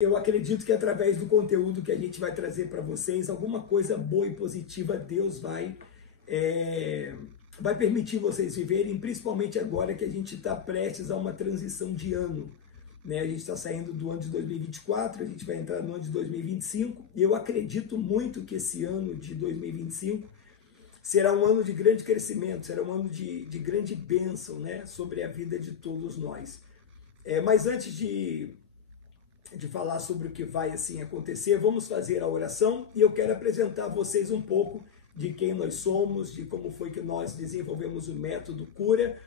Eu acredito que através do conteúdo que a gente vai trazer para vocês, alguma coisa boa e positiva Deus vai permitir vocês viverem, principalmente agora que a gente está prestes a uma transição de ano. Né? A gente está saindo do ano de 2024, a gente vai entrar no ano de 2025, e eu acredito muito que esse ano de 2025 será um ano de grande crescimento, será um ano de grande bênção, né? Sobre a vida de todos nós. Mas antes de falar sobre o que vai assim acontecer, vamos fazer a oração e eu quero apresentar a vocês um pouco de quem nós somos, de como foi que nós desenvolvemos o método Cura,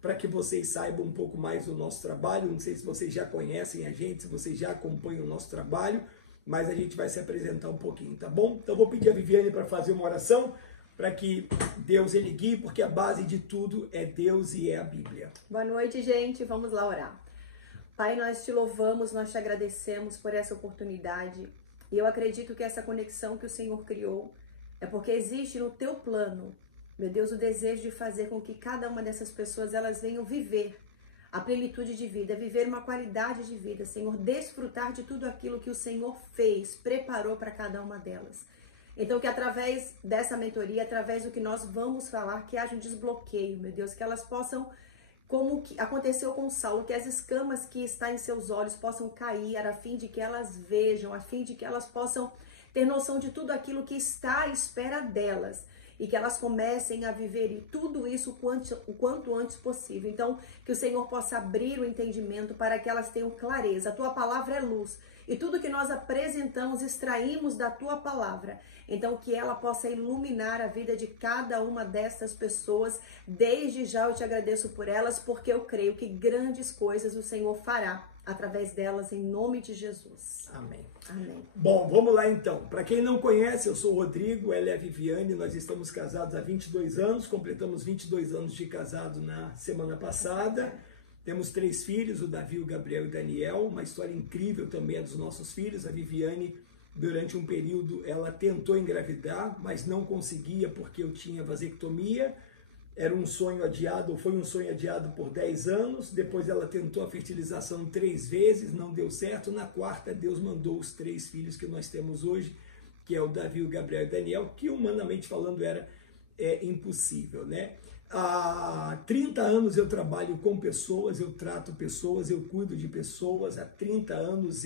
para que vocês saibam um pouco mais do nosso trabalho. Não sei se vocês já conhecem a gente, se vocês já acompanham o nosso trabalho, mas a gente vai se apresentar um pouquinho, tá bom? Então vou pedir a Viviane para fazer uma oração, para que Deus ele guie, porque a base de tudo é Deus e é a Bíblia. Boa noite, gente. Vamos lá orar. Pai, nós te louvamos, nós te agradecemos por essa oportunidade. E eu acredito que essa conexão que o Senhor criou é porque existe no teu plano, meu Deus, o desejo de fazer com que cada uma dessas pessoas elas venham viver a plenitude de vida, viver uma qualidade de vida, Senhor, desfrutar de tudo aquilo que o Senhor fez, preparou para cada uma delas. Então, que através dessa mentoria, através do que nós vamos falar, que haja um desbloqueio, meu Deus, que elas possam, como que aconteceu com Saulo, que as escamas que estão em seus olhos possam cair, a fim de que elas vejam, a fim de que elas possam ter noção de tudo aquilo que está à espera delas e que elas comecem a viver e tudo isso o quanto antes possível. Então, que o Senhor possa abrir o entendimento para que elas tenham clareza. A tua palavra é luz e tudo que nós apresentamos, extraímos da tua palavra. Então, que ela possa iluminar a vida de cada uma dessas pessoas. Desde já eu te agradeço por elas, porque eu creio que grandes coisas o Senhor fará através delas, em nome de Jesus. Amém. Amém. Bom, vamos lá então. Para quem não conhece, eu sou o Rodrigo, ela é a Viviane, nós estamos casados há 22 anos, completamos 22 anos de casado na semana passada. Temos 3 filhos, o Davi, o Gabriel e o Daniel. Uma história incrível também é dos nossos filhos. A Viviane, durante um período, ela tentou engravidar, mas não conseguia porque eu tinha vasectomia. Era um sonho adiado, ou foi um sonho adiado por 10 anos. Depois ela tentou a fertilização 3 vezes, não deu certo. Na 4ª, Deus mandou os 3 filhos que nós temos hoje, que é o Davi, o Gabriel e o Daniel, que humanamente falando era impossível, né? Há 30 anos eu trabalho com pessoas, eu trato pessoas, eu cuido de pessoas. Há 30 anos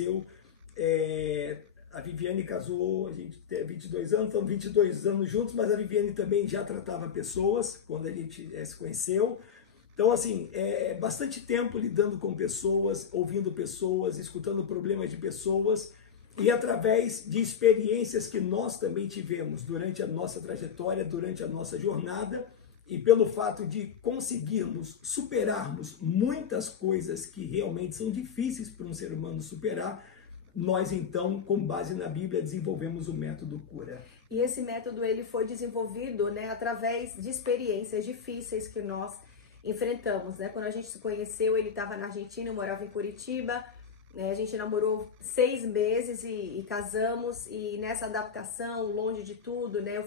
a Viviane casou, a gente tem 22 anos, estão 22 anos juntos, mas a Viviane também já tratava pessoas quando a gente se conheceu. Então, assim, é bastante tempo lidando com pessoas, ouvindo pessoas, escutando problemas de pessoas, e através de experiências que nós também tivemos durante a nossa trajetória, durante a nossa jornada, e pelo fato de conseguirmos superarmos muitas coisas que realmente são difíceis para um ser humano superar, nós então, com base na Bíblia, desenvolvemos o método Cura. E esse método ele foi desenvolvido, né, através de experiências difíceis que nós enfrentamos, né? Quando a gente se conheceu, ele estava na Argentina, eu morava em Curitiba, né? A gente namorou 6 meses e casamos, e nessa adaptação, longe de tudo, né, eu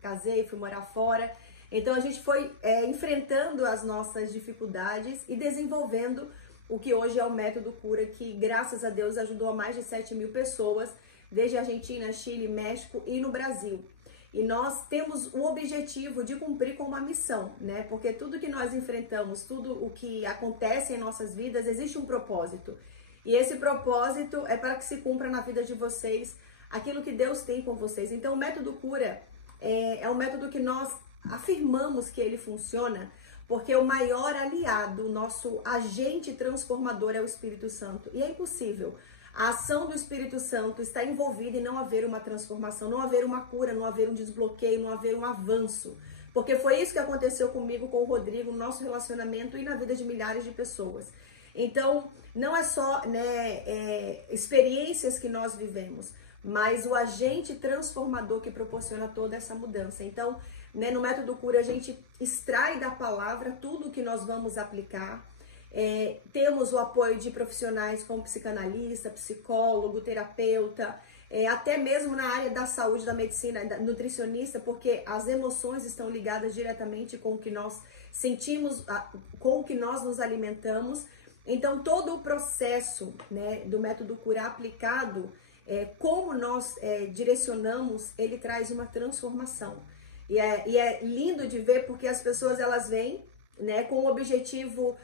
casei, fui morar fora. Então a gente foi enfrentando as nossas dificuldades e desenvolvendo o que hoje é o método Cura, que graças a Deus ajudou a mais de 7.000 pessoas, desde Argentina, Chile, México e no Brasil. E nós temos o objetivo de cumprir com uma missão, né? Porque tudo que nós enfrentamos, tudo o que acontece em nossas vidas, existe um propósito. E esse propósito é para que se cumpra na vida de vocês aquilo que Deus tem com vocês. Então o método Cura é um método que nós afirmamos que ele funciona, porque o maior aliado, o nosso agente transformador é o Espírito Santo. E é impossível a ação do Espírito Santo estar envolvida em não haver uma transformação, não haver uma cura, não haver um desbloqueio, não haver um avanço. Porque foi isso que aconteceu comigo, com o Rodrigo, no nosso relacionamento e na vida de milhares de pessoas. Então, não é só, né, experiências que nós vivemos, mas o agente transformador que proporciona toda essa mudança. Então, né, no método Cura, a gente extrai da palavra tudo o que nós vamos aplicar. Temos o apoio de profissionais como psicanalista, psicólogo, terapeuta, até mesmo na área da saúde, da medicina, da nutricionista, porque as emoções estão ligadas diretamente com o que nós sentimos, com o que nós nos alimentamos. Então, todo o processo, né, do método cura aplicado, como nós direcionamos, ele traz uma transformação. E é lindo de ver, porque as pessoas, elas vêm, né, com o objetivo,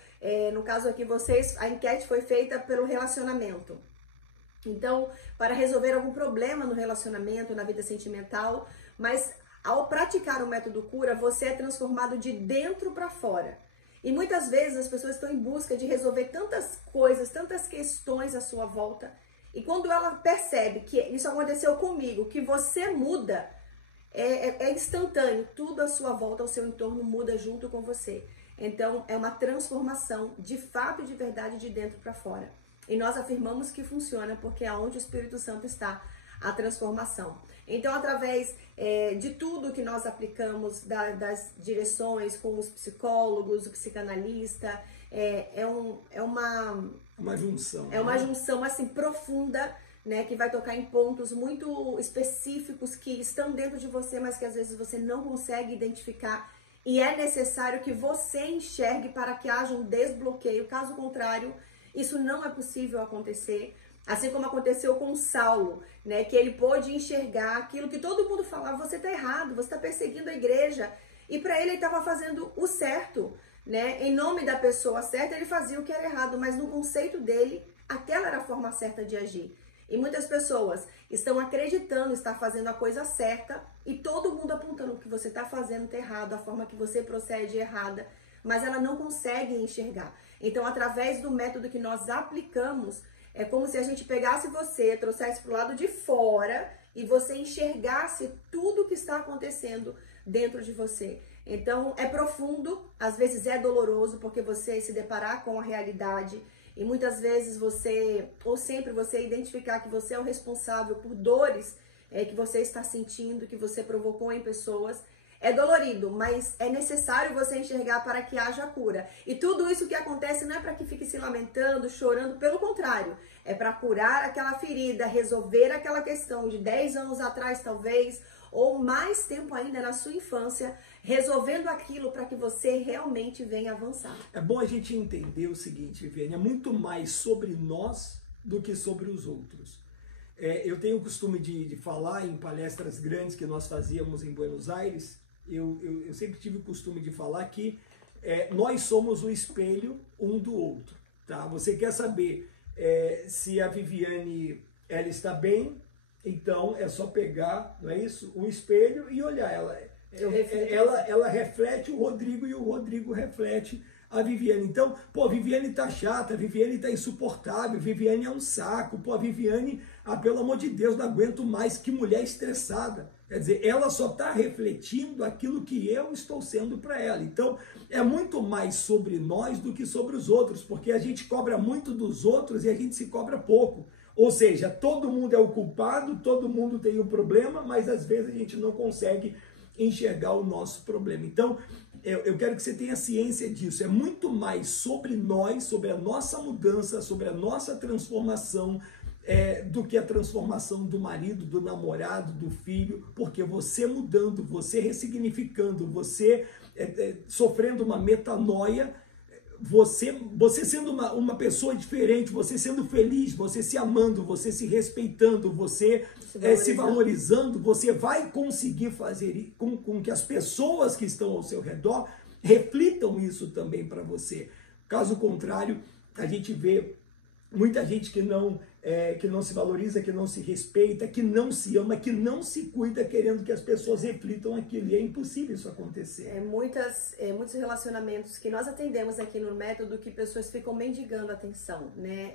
no caso aqui vocês, a enquete foi feita pelo relacionamento. Então, para resolver algum problema no relacionamento, na vida sentimental, mas ao praticar o método cura, você é transformado de dentro para fora. E muitas vezes as pessoas estão em busca de resolver tantas coisas, tantas questões à sua volta. E quando ela percebe que isso aconteceu comigo, que você muda, é instantâneo. Tudo à sua volta, ao seu entorno muda junto com você. Então é uma transformação de fato e de verdade de dentro para fora. E nós afirmamos que funciona porque é onde o Espírito Santo está, a transformação. Então, através de tudo que nós aplicamos, das direções com os psicólogos, o psicanalista, é uma junção. É uma junção assim profunda, né, que vai tocar em pontos muito específicos que estão dentro de você, mas que às vezes você não consegue identificar. E é necessário que você enxergue para que haja um desbloqueio. Caso contrário, isso não é possível acontecer. Assim como aconteceu com Saulo, né, que ele pôde enxergar aquilo que todo mundo falava: você está errado, você está perseguindo a igreja. E para ele estava fazendo o certo, né? Em nome da pessoa certa, ele fazia o que era errado, mas no conceito dele, aquela era a forma certa de agir. E muitas pessoas estão acreditando estar fazendo a coisa certa e todo mundo apontando que você está fazendo está errado, a forma que você procede é errada, mas ela não consegue enxergar. Então, através do método que nós aplicamos, é como se a gente pegasse você, trouxesse para o lado de fora e você enxergasse tudo o que está acontecendo dentro de você. Então, é profundo, às vezes é doloroso, porque você se deparar com a realidade e muitas vezes você, ou sempre você identificar que você é o responsável por dores que você está sentindo, que você provocou em pessoas. É dolorido, mas é necessário você enxergar para que haja cura. E tudo isso que acontece não é para que fique se lamentando, chorando, pelo contrário. É para curar aquela ferida, resolver aquela questão de 10 anos atrás, talvez, ou mais tempo ainda na sua infância, resolvendo aquilo para que você realmente venha avançar. É bom a gente entender o seguinte, Viviane, é muito mais sobre nós do que sobre os outros. Eu tenho o costume de falar em palestras grandes que nós fazíamos em Buenos Aires. Eu sempre tive o costume de falar que nós somos o espelho um do outro, tá? Você quer saber se a Viviane ela está bem, então é só pegar, não é isso? O espelho e olhar. Ela reflete o Rodrigo e o Rodrigo reflete a Viviane. Então, pô, a Viviane tá chata, a Viviane tá insuportável, a Viviane é um saco, pô, a Viviane, pelo amor de Deus, não aguento mais, que mulher estressada. Quer dizer, ela só está refletindo aquilo que eu estou sendo para ela. Então, é muito mais sobre nós do que sobre os outros, porque a gente cobra muito dos outros e a gente se cobra pouco. Ou seja, todo mundo é o culpado, todo mundo tem um problema, mas às vezes a gente não consegue enxergar o nosso problema. Então, eu quero que você tenha ciência disso. É muito mais sobre nós, sobre a nossa mudança, sobre a nossa transformação, do que a transformação do marido, do namorado, do filho, porque você mudando, você ressignificando, você sofrendo uma metanoia, você sendo uma pessoa diferente, você sendo feliz, você se amando, você se respeitando, você se valorizando, você vai conseguir fazer com que as pessoas que estão ao seu redor reflitam isso também para você. Caso contrário, a gente vê muita gente que não se valoriza, que não se respeita, que não se ama, que não se cuida, querendo que as pessoas reflitam aquilo. E é impossível isso acontecer. Muitos relacionamentos que nós atendemos aqui no método, que pessoas ficam mendigando atenção, né?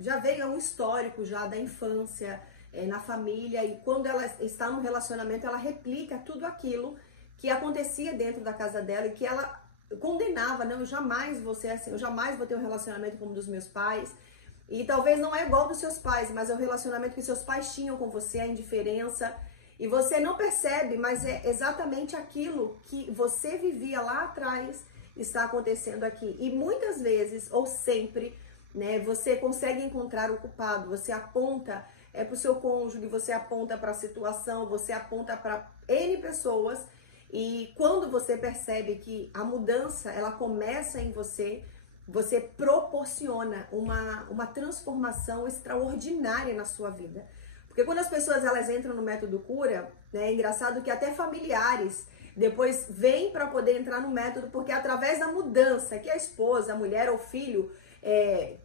Já veio um histórico já da infância, na família, e quando ela está no relacionamento, ela replica tudo aquilo que acontecia dentro da casa dela e que ela condenava. Não, eu jamais vou ser assim, eu jamais vou ter um relacionamento como o dos meus pais. E talvez não é igual dos seus pais, mas é o relacionamento que seus pais tinham com você, a indiferença. E você não percebe, mas é exatamente aquilo que você vivia lá atrás está acontecendo aqui. E muitas vezes, ou sempre, né, você consegue encontrar o culpado, você aponta para o seu cônjuge, você aponta para a situação, você aponta para N pessoas. E quando você percebe que a mudança, ela começa em você, você proporciona uma transformação extraordinária na sua vida. Porque quando as pessoas elas entram no método cura, né, é engraçado que até familiares depois vêm para poder entrar no método, porque através da mudança que a esposa, a mulher ou o filho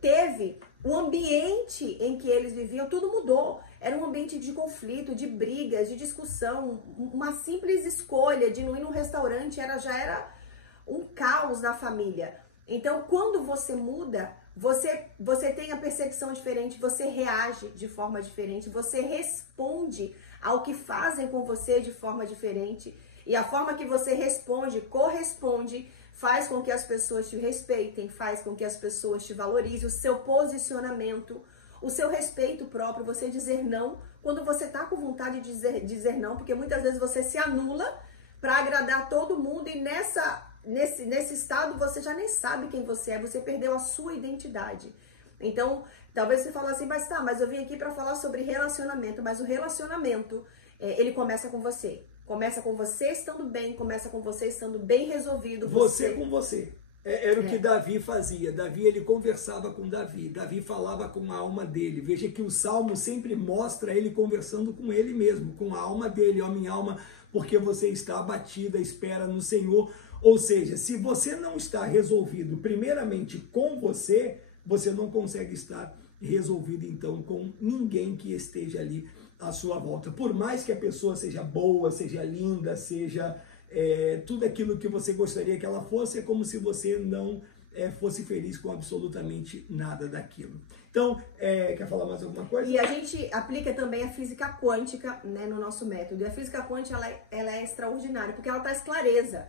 teve, o ambiente em que eles viviam, tudo mudou. Era um ambiente de conflito, de brigas, de discussão. Uma simples escolha de não ir num restaurante já era um caos na família. Então, quando você muda, você tem a percepção diferente, você reage de forma diferente, você responde ao que fazem com você de forma diferente. E a forma que você responde, corresponde, faz com que as pessoas te respeitem, faz com que as pessoas te valorizem, o seu posicionamento, o seu respeito próprio, você dizer não quando você tá com vontade de dizer não, porque muitas vezes você se anula para agradar todo mundo e nesse estado você já nem sabe quem você é, você perdeu a sua identidade. Então, talvez você fale assim, mas eu vim aqui para falar sobre relacionamento, mas o relacionamento, ele começa com você. Começa com você estando bem, começa com você estando bem resolvido. Você com você. Era o que Davi fazia. Davi, ele conversava com Davi. Davi falava com a alma dele. Veja que o Salmo sempre mostra ele conversando com ele mesmo, com a alma dele. Ó, minha alma, porque você está abatida, espera no Senhor. Ou seja, se você não está resolvido primeiramente com você, você não consegue estar resolvido então com ninguém que esteja ali à sua volta. Por mais que a pessoa seja boa, seja linda, seja tudo aquilo que você gostaria que ela fosse, é como se você não fosse feliz com absolutamente nada daquilo. Então, quer falar mais alguma coisa? E a gente aplica também a física quântica, né, no nosso método. E a física quântica ela é extraordinária, porque ela traz clareza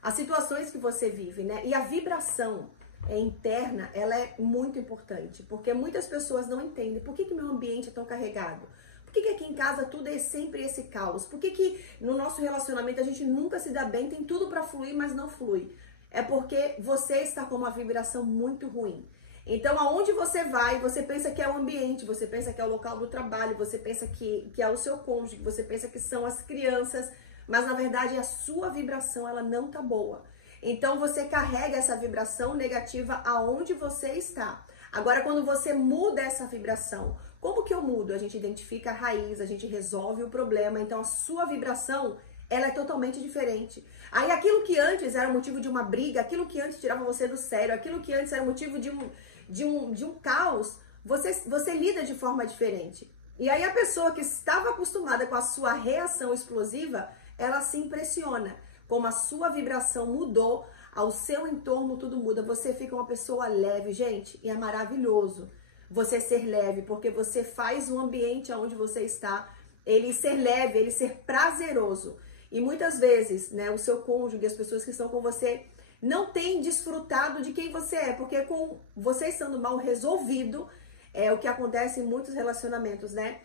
às situações que você vive, né? E a vibração interna, ela é muito importante, porque muitas pessoas não entendem por que meu ambiente é tão carregado. Por que aqui em casa tudo é sempre esse caos? Por que no nosso relacionamento a gente nunca se dá bem, tem tudo para fluir, mas não flui? É porque você está com uma vibração muito ruim. Então, aonde você vai, você pensa que é o ambiente, você pensa que é o local do trabalho, você pensa que é o seu cônjuge, você pensa que são as crianças, mas na verdade a sua vibração ela não tá boa. Então, você carrega essa vibração negativa aonde você está. Agora, quando você muda essa vibração, como que eu mudo? A gente identifica a raiz, a gente resolve o problema, então a sua vibração, ela é totalmente diferente. Aí aquilo que antes era motivo de uma briga, aquilo que antes tirava você do sério, aquilo que antes era motivo de um caos, você lida de forma diferente. E aí a pessoa que estava acostumada com a sua reação explosiva, ela se impressiona. Como a sua vibração mudou, ao seu entorno tudo muda, você fica uma pessoa leve, gente, e é maravilhoso você ser leve, porque você faz o ambiente onde você está, ele ser leve, ele ser prazeroso. E muitas vezes, né, o seu cônjuge, as pessoas que estão com você, não têm desfrutado de quem você é, porque com você estando mal resolvido, é o que acontece em muitos relacionamentos, né?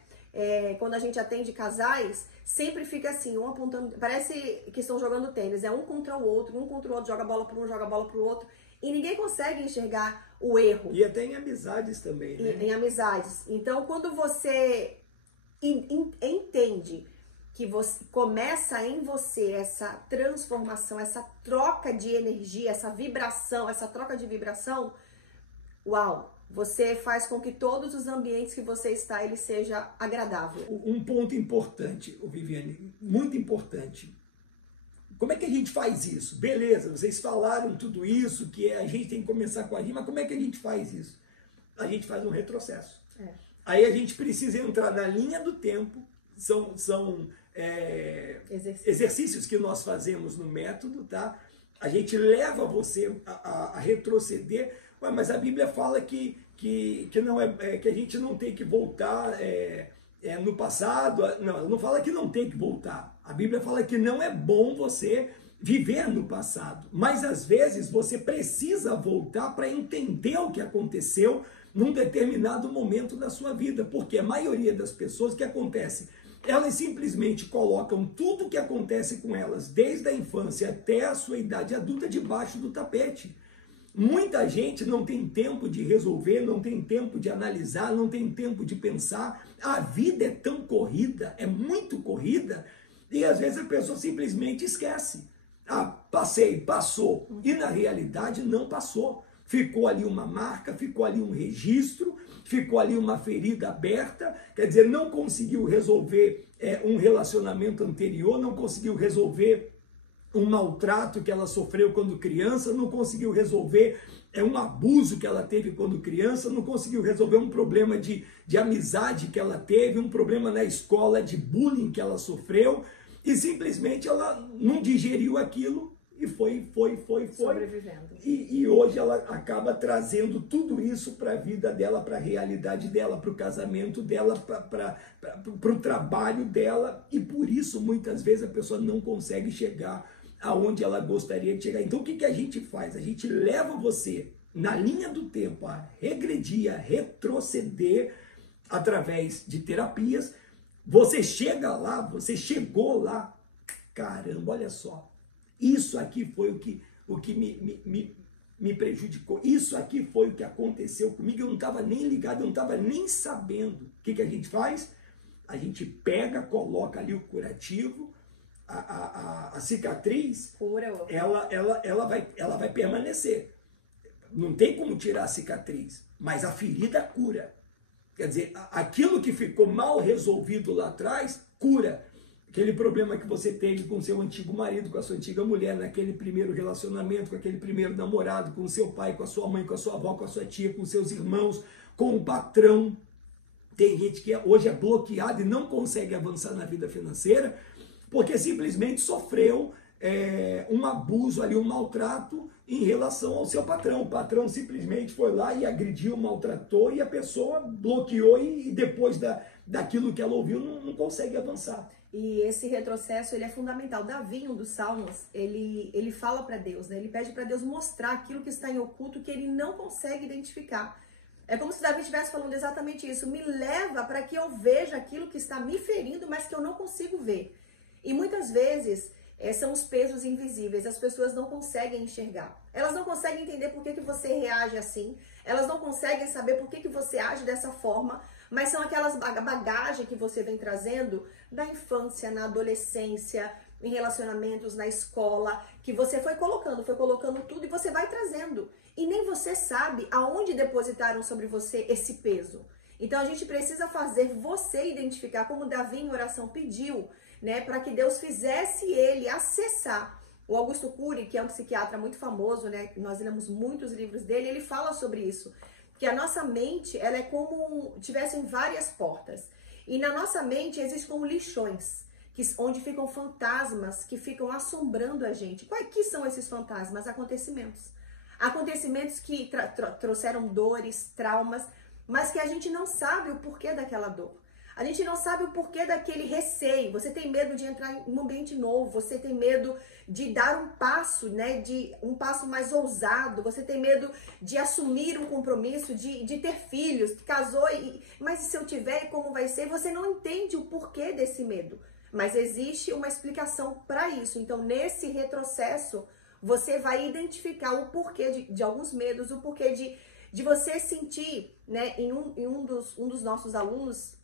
Quando a gente atende casais, sempre fica assim, um apontando, parece que estão jogando tênis, um contra o outro, joga bola para um, joga bola para o outro, e ninguém consegue enxergar o erro. E até em amizades também, né? Em amizades. Então, quando você entende que você começa em você essa transformação, essa troca de energia, essa vibração, essa troca de vibração, uau! Você faz com que todos os ambientes que você está, ele seja agradável. Um ponto importante, Viviane, muito importante. Como é que a gente faz isso? Beleza, vocês falaram tudo isso, que a gente tem que começar com a gente, mas como é que a gente faz isso? A gente faz um retrocesso. Aí a gente precisa entrar na linha do tempo, são exercícios que nós fazemos no método, tá? A gente leva você a retroceder, mas a Bíblia fala que não que a gente não tem que voltar no passado. Não fala que não tem que voltar. A Bíblia fala que não é bom você viver no passado, mas às vezes você precisa voltar para entender o que aconteceu num determinado momento da sua vida, porque a maioria das pessoas, que acontece, elas simplesmente colocam tudo o que acontece com elas, desde a infância até a sua idade adulta, debaixo do tapete. Muita gente não tem tempo de resolver, não tem tempo de analisar, não tem tempo de pensar. A vida é tão corrida, é muito corrida, e às vezes a pessoa simplesmente esquece. Passou. E na realidade não passou. ficou ali uma marca, ficou ali um registro, ficou ali uma ferida aberta, quer dizer, não conseguiu resolver um relacionamento anterior, não conseguiu resolver um maltrato que ela sofreu quando criança, não conseguiu resolver um abuso que ela teve quando criança, não conseguiu resolver um problema de amizade que ela teve, um problema na escola de bullying que ela sofreu, e simplesmente ela não digeriu aquilo e foi. Sobrevivendo. E hoje ela acaba trazendo tudo isso para a vida dela, para a realidade dela, para o casamento dela, para o trabalho dela, e por isso muitas vezes a pessoa não consegue chegar aonde ela gostaria de chegar. Então o que a gente faz? A gente leva você na linha do tempo a regredir, a retroceder através de terapias. Você chega lá, você chegou lá, caramba, olha só, isso aqui foi o que me prejudicou, isso aqui foi o que aconteceu comigo, eu não estava nem ligado, eu não estava nem sabendo. O que a gente faz? A gente pega, coloca ali o curativo, a cicatriz, ela vai permanecer. Não tem como tirar a cicatriz, mas a ferida cura. Quer dizer, aquilo que ficou mal resolvido lá atrás, cura. Aquele problema que você teve com seu antigo marido, com a sua antiga mulher, naquele primeiro relacionamento, com aquele primeiro namorado, com o seu pai, com a sua mãe, com a sua avó, com a sua tia, com seus irmãos, com o patrão. Tem gente que hoje é bloqueada e não consegue avançar na vida financeira, porque simplesmente sofreu um abuso ali, um maltrato em relação ao seu patrão. O patrão simplesmente foi lá e agrediu, maltratou, e a pessoa bloqueou e depois daquilo que ela ouviu não consegue avançar. E esse retrocesso, ele é fundamental. Davi, em um dos salmos, ele fala para Deus, né? Ele pede para Deus mostrar aquilo que está em oculto, que ele não consegue identificar. É como se Davi estivesse falando exatamente isso. Me leva para que eu veja aquilo que está me ferindo, mas que eu não consigo ver. E muitas vezes são os pesos invisíveis, as pessoas não conseguem enxergar. Elas não conseguem entender por que você reage assim, elas não conseguem saber por que você age dessa forma, mas são aquelas bagagens que você vem trazendo da infância, na adolescência, em relacionamentos, na escola, que você foi colocando tudo e você vai trazendo. E nem você sabe aonde depositaram sobre você esse peso. Então a gente precisa fazer você identificar, como Davi em oração pediu, né, para que Deus fizesse ele acessar. O Augusto Cury, que é um psiquiatra muito famoso, né, nós lemos muitos livros dele, ele fala sobre isso, que a nossa mente, ela é como tivessem várias portas. E na nossa mente existem como lixões, onde ficam fantasmas que ficam assombrando a gente. Quais que são esses fantasmas? Acontecimentos. Acontecimentos que trouxeram dores, traumas, mas que a gente não sabe o porquê daquela dor. A gente não sabe o porquê daquele receio. Você tem medo de entrar em um ambiente novo, você tem medo de dar um passo, né, de um passo mais ousado, você tem medo de assumir um compromisso, de ter filhos, casou, mas se eu tiver, como vai ser? Você não entende o porquê desse medo, mas existe uma explicação para isso. Então, nesse retrocesso, você vai identificar o porquê de alguns medos, o porquê de você sentir, né, em um dos nossos alunos,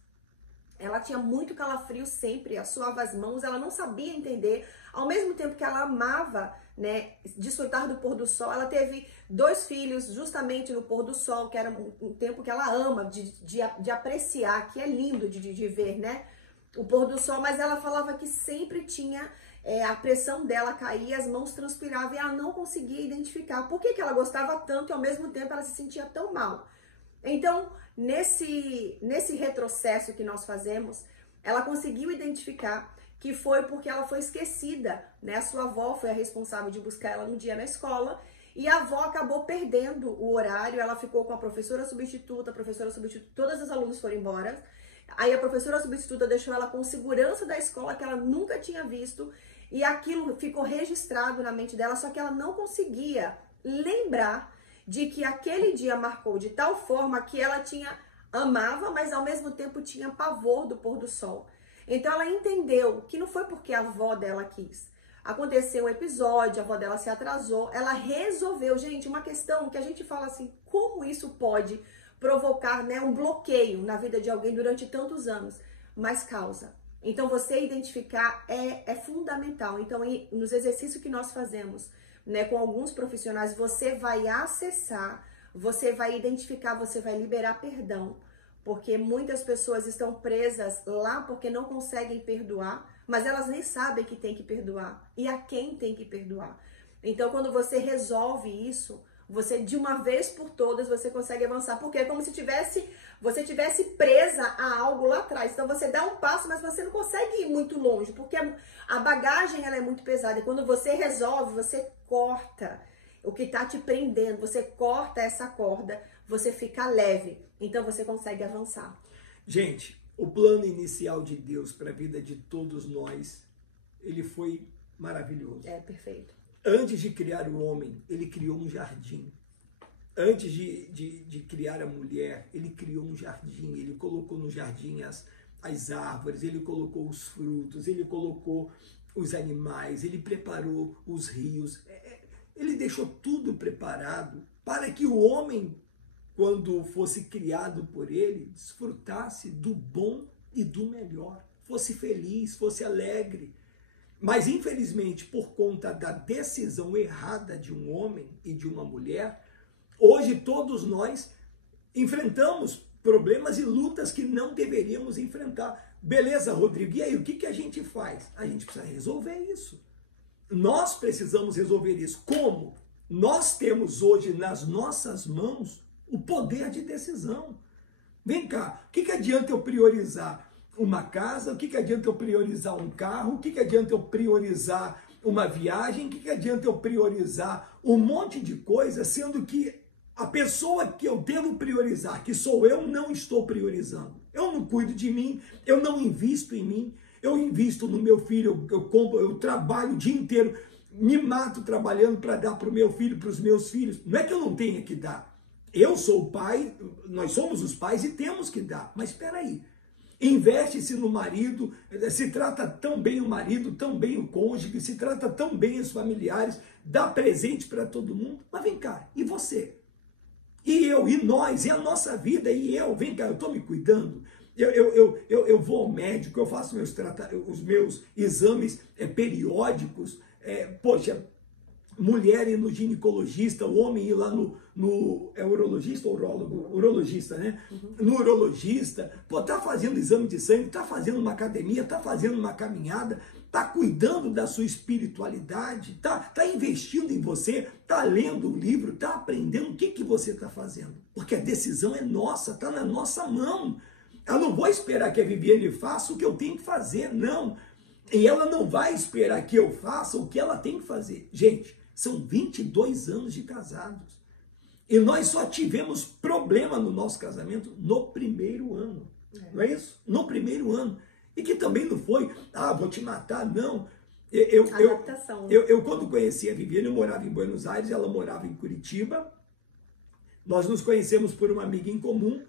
ela tinha muito calafrio sempre, suava as mãos, ela não sabia entender, ao mesmo tempo que ela amava, né, desfrutar do pôr do sol. Ela teve 2 filhos justamente no pôr do sol, que era um tempo que ela ama, de apreciar, que é lindo de ver, né, o pôr do sol, mas ela falava que sempre tinha, a pressão dela caía, as mãos transpiravam e ela não conseguia identificar por que ela gostava tanto e ao mesmo tempo ela se sentia tão mal. Então, nesse retrocesso que nós fazemos, ela conseguiu identificar que foi porque ela foi esquecida, né? A sua avó foi a responsável de buscar ela no dia na escola e a avó acabou perdendo o horário, ela ficou com a professora substituta, todas as alunos foram embora. Aí a professora substituta deixou ela com segurança da escola que ela nunca tinha visto e aquilo ficou registrado na mente dela, só que ela não conseguia lembrar de que aquele dia marcou de tal forma que ela amava, mas ao mesmo tempo tinha pavor do pôr do sol. Então ela entendeu que não foi porque a avó dela quis. Aconteceu um episódio, a avó dela se atrasou, ela resolveu. Gente, uma questão que a gente fala assim, como isso pode provocar, né, um bloqueio na vida de alguém durante tantos anos, mas causa. Então você identificar é fundamental. Então nos exercícios que nós fazemos, né, com alguns profissionais, você vai acessar, você vai identificar, você vai liberar perdão. Porque muitas pessoas estão presas lá porque não conseguem perdoar, mas elas nem sabem que tem que perdoar e a quem tem que perdoar. Então, quando você resolve isso, você de uma vez por todas você consegue avançar, porque é como se você tivesse presa a algo lá atrás. Então você dá um passo, mas você não consegue ir muito longe, porque a bagagem ela é muito pesada. E quando você resolve, você corta o que está te prendendo, você corta essa corda, você fica leve. Então você consegue avançar. Gente, o plano inicial de Deus para a vida de todos nós, ele foi maravilhoso. É perfeito. Antes de criar o homem, ele criou um jardim. Antes de criar a mulher, ele criou um jardim. Ele colocou no jardim as árvores, ele colocou os frutos, ele colocou os animais, ele preparou os rios. Ele deixou tudo preparado para que o homem, quando fosse criado por ele, desfrutasse do bom e do melhor, fosse feliz, fosse alegre. Mas, infelizmente, por conta da decisão errada de um homem e de uma mulher, hoje todos nós enfrentamos problemas e lutas que não deveríamos enfrentar. Beleza, Rodrigo, e aí, o que a gente faz? A gente precisa resolver isso. Nós precisamos resolver isso. Como? Nós temos hoje nas nossas mãos o poder de decisão. Vem cá, o que adianta eu priorizar uma casa? O que adianta eu priorizar um carro? O que adianta eu priorizar uma viagem? O que adianta eu priorizar um monte de coisa, sendo que a pessoa que eu devo priorizar, que sou eu, não estou priorizando? Eu não cuido de mim, eu não invisto em mim, eu invisto no meu filho, eu trabalho o dia inteiro, me mato trabalhando para dar para o meu filho, para os meus filhos. Não é que eu não tenha que dar. Eu sou o pai, nós somos os pais e temos que dar. Mas espera aí. Investe-se no marido, se trata tão bem o marido, tão bem o cônjuge, se trata tão bem os familiares, dá presente para todo mundo. Mas vem cá, e você? E eu, e nós, e a nossa vida, e eu, vem cá, eu estou me cuidando. Eu vou ao médico, eu faço os meus exames periódicos. Poxa, mulher ir no ginecologista, o homem ir lá no urologista ou urólogo? Urologista, né? No urologista, tá fazendo exame de sangue, tá fazendo uma academia, tá fazendo uma caminhada, tá cuidando da sua espiritualidade, tá investindo em você, tá lendo o livro, tá aprendendo o que você está fazendo. Porque a decisão é nossa, tá na nossa mão. Eu não vou esperar que a Viviane faça o que eu tenho que fazer, não. E ela não vai esperar que eu faça o que ela tem que fazer. Gente, são 22 anos de casados. E nós só tivemos problema no nosso casamento no primeiro ano. Não é isso? No primeiro ano. E que também não foi, vou te matar, não. Adaptação. Eu quando conheci a Viviane, eu morava em Buenos Aires, ela morava em Curitiba. Nós nos conhecemos por uma amiga em comum.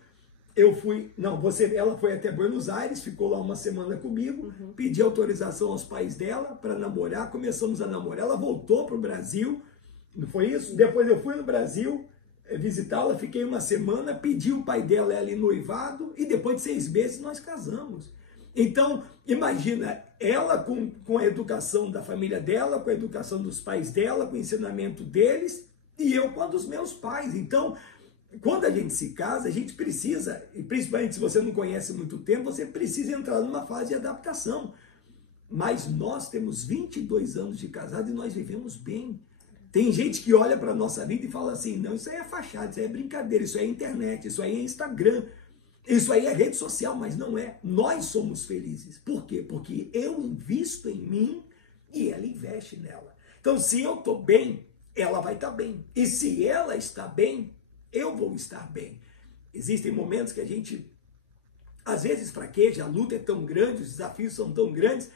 Ela foi até Buenos Aires, ficou lá uma semana comigo, pedi autorização aos pais dela para namorar, começamos a namorar, ela voltou para o Brasil, não foi isso? Depois eu fui no Brasil visitá-la, fiquei uma semana, pedi o pai dela ela em noivado e depois de 6 meses nós casamos. Então, imagina, ela com a educação da família dela, com a educação dos pais dela, com o ensinamento deles, e eu com a dos meus pais. Então, quando a gente se casa, a gente precisa, e principalmente se você não conhece muito tempo, você precisa entrar numa fase de adaptação. Mas nós temos 22 anos de casado e nós vivemos bem. Tem gente que olha para a nossa vida e fala assim, não, isso aí é fachada, isso aí é brincadeira, isso aí é internet, isso aí é Instagram, isso aí é rede social, mas não é. Nós somos felizes. Por quê? Porque eu invisto em mim e ela investe nela. Então, se eu estou bem, ela vai estar bem. E se ela está bem, eu vou estar bem. Existem momentos que a gente, às vezes, fraqueja, a luta é tão grande, os desafios são tão grandes,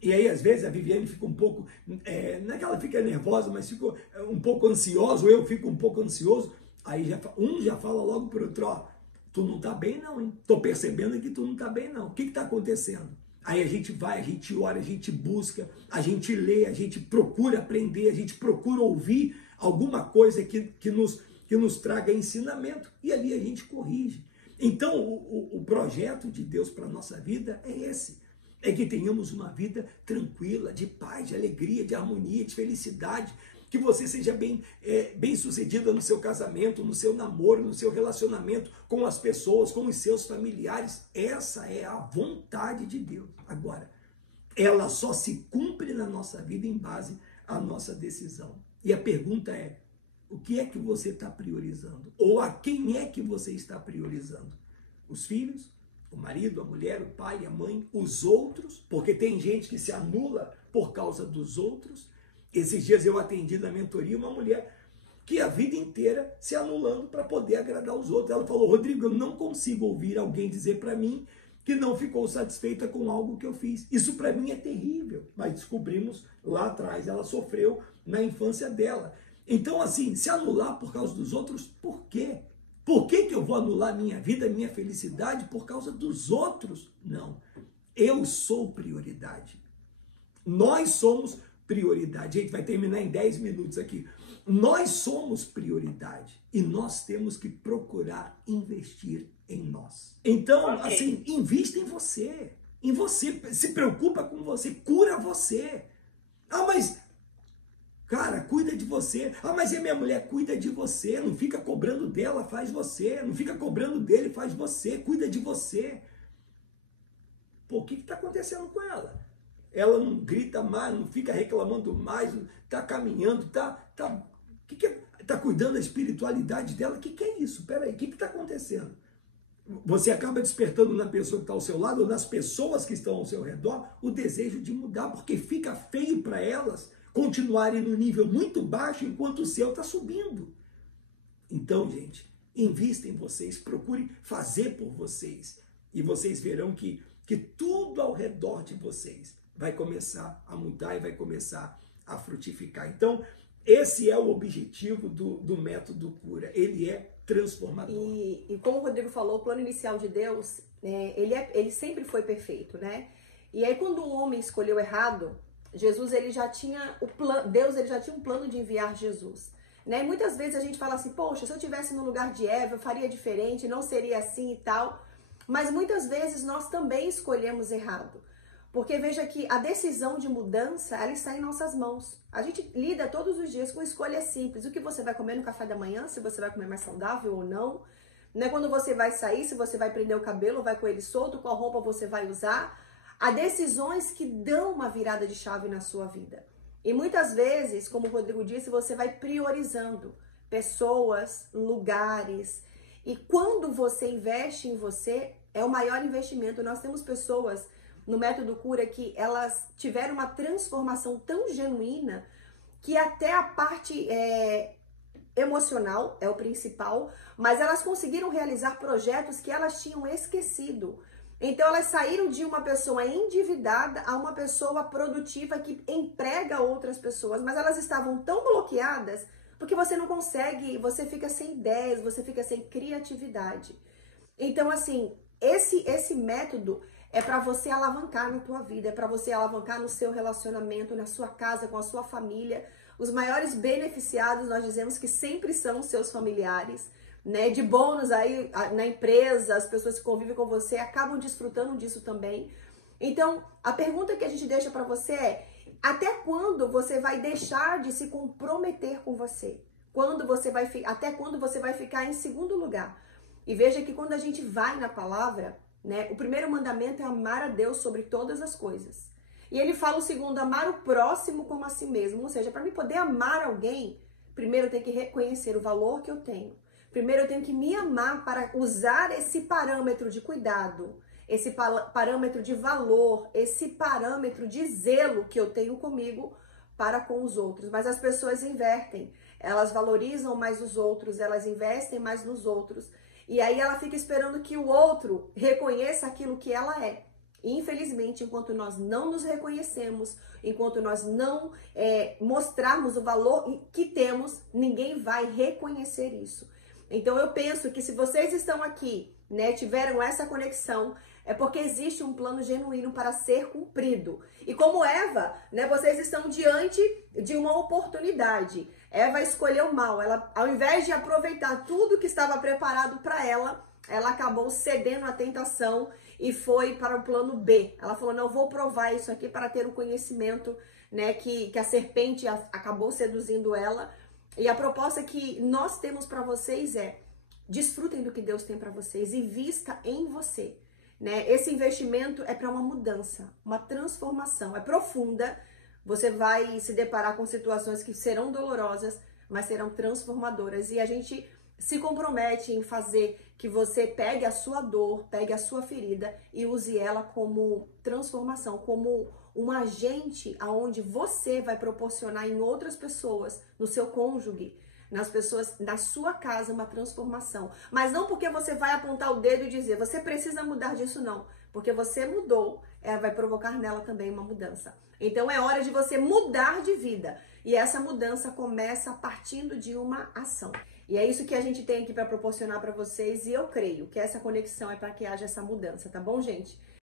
e aí, às vezes, a Viviane fica um pouco, não é que ela fica nervosa, mas fica um pouco ansiosa, ou eu fico um pouco ansioso, aí um já fala logo para o outro, tu não tá bem não, hein? Tô percebendo que tu não tá bem não, o que tá acontecendo? Aí a gente vai, a gente ora, a gente busca, a gente lê, a gente procura aprender, a gente procura ouvir alguma coisa que nos traga ensinamento, e ali a gente corrige. Então, o projeto de Deus para a nossa vida é esse, é que tenhamos uma vida tranquila, de paz, de alegria, de harmonia, de felicidade, que você seja bem sucedida no seu casamento, no seu namoro, no seu relacionamento com as pessoas, com os seus familiares. Essa é a vontade de Deus. Agora, ela só se cumpre na nossa vida em base à nossa decisão. E a pergunta é, o que é que você está priorizando? Ou a quem é que você está priorizando? Os filhos? O marido, a mulher, o pai, a mãe, os outros? Porque tem gente que se anula por causa dos outros. Esses dias eu atendi na mentoria uma mulher que a vida inteira se anulando para poder agradar os outros. Ela falou, Rodrigo, eu não consigo ouvir alguém dizer para mim que não ficou satisfeita com algo que eu fiz. Isso para mim é terrível. Mas descobrimos lá atrás, ela sofreu na infância dela. Então, assim, se anular por causa dos outros, por quê? Por que eu vou anular minha vida, minha felicidade por causa dos outros? Não. Eu sou prioridade. Nós somos prioridade. Gente, vai terminar em 10 minutos aqui. Nós somos prioridade e nós temos que procurar investir em nós. Então, assim, invista em você. Em você. Se preocupa com você. Cura você. Ah, mas... Cara, cuida de você. Ah, mas é minha mulher, cuida de você. Não fica cobrando dela, faz você. Não fica cobrando dele, faz você. Cuida de você. Pô, o que está acontecendo com ela? Ela não grita mais, não fica reclamando mais, está caminhando, tá cuidando da espiritualidade dela. O que é isso? Peraí, o que está acontecendo? Você acaba despertando na pessoa que está ao seu lado, ou nas pessoas que estão ao seu redor, o desejo de mudar, porque fica feio para elas continuarem no nível muito baixo enquanto o seu está subindo. Então, gente, invista em vocês, procure fazer por vocês e vocês verão que tudo ao redor de vocês vai começar a mudar e vai começar a frutificar. Então, esse é o objetivo do método cura. Ele é transformador. E como o Rodrigo falou, o plano inicial de Deus, ele sempre foi perfeito, né? E aí, quando o homem escolheu errado, Jesus, ele já tinha Deus, ele já tinha um plano de enviar Jesus, né? E muitas vezes a gente fala assim, poxa, se eu estivesse no lugar de Eva, eu faria diferente, não seria assim e tal. Mas muitas vezes nós também escolhemos errado. Porque veja que a decisão de mudança, ela está em nossas mãos. A gente lida todos os dias com escolhas simples. O que você vai comer no café da manhã, se você vai comer mais saudável ou não. Né? Quando você vai sair, se você vai prender o cabelo ou vai com ele solto, qual roupa você vai usar. Há decisões que dão uma virada de chave na sua vida. E muitas vezes, como o Rodrigo disse, você vai priorizando pessoas, lugares. E quando você investe em você, é o maior investimento. Nós temos pessoas no método cura que elas tiveram uma transformação tão genuína que até a parte emocional é o principal, mas elas conseguiram realizar projetos que elas tinham esquecido. Então elas saíram de uma pessoa endividada a uma pessoa produtiva que emprega outras pessoas, mas elas estavam tão bloqueadas porque você não consegue, você fica sem ideias, você fica sem criatividade. Então assim, esse método é para você alavancar na tua vida, é para você alavancar no seu relacionamento, na sua casa, com a sua família. Os maiores beneficiados, nós dizemos que sempre são os seus familiares, né? De bônus aí na empresa, as pessoas que convivem com você acabam desfrutando disso também. Então, a pergunta que a gente deixa para você é: até quando você vai deixar de se comprometer com você? Até quando você vai ficar em segundo lugar? E veja que quando a gente vai na palavra, né, o primeiro mandamento é amar a Deus sobre todas as coisas. E ele fala o segundo, amar o próximo como a si mesmo. Ou seja, para mim poder amar alguém, primeiro eu tenho que reconhecer o valor que eu tenho. Primeiro eu tenho que me amar para usar esse parâmetro de cuidado, esse parâmetro de valor, esse parâmetro de zelo que eu tenho comigo para com os outros. Mas as pessoas invertem. Elas valorizam mais os outros, elas investem mais nos outros. E aí ela fica esperando que o outro reconheça aquilo que ela é. E infelizmente, enquanto nós não nos reconhecemos, enquanto nós não mostrarmos o valor que temos, ninguém vai reconhecer isso. Então eu penso que se vocês estão aqui, né, tiveram essa conexão, é porque existe um plano genuíno para ser cumprido. E como Eva, né, vocês estão diante de uma oportunidade. Eva escolheu mal. Ela, ao invés de aproveitar tudo que estava preparado para ela, ela acabou cedendo à tentação e foi para o plano B. Ela falou, não, vou provar isso aqui para ter um conhecimento né, que a serpente acabou seduzindo ela. E a proposta que nós temos para vocês é: desfrutem do que Deus tem para vocês, invista em você, né? Esse investimento é para uma mudança, uma transformação, é profunda. Você vai se deparar com situações que serão dolorosas, mas serão transformadoras. E a gente se compromete em fazer que você pegue a sua dor, pegue a sua ferida e use ela como transformação, como um agente aonde você vai proporcionar em outras pessoas, no seu cônjuge, nas pessoas da sua casa, uma transformação. Mas não porque você vai apontar o dedo e dizer, você precisa mudar disso, não. Porque você mudou, ela vai provocar nela também uma mudança. Então é hora de você mudar de vida. E essa mudança começa partindo de uma ação. E é isso que a gente tem aqui para proporcionar para vocês. E eu creio que essa conexão é para que haja essa mudança, tá bom, gente?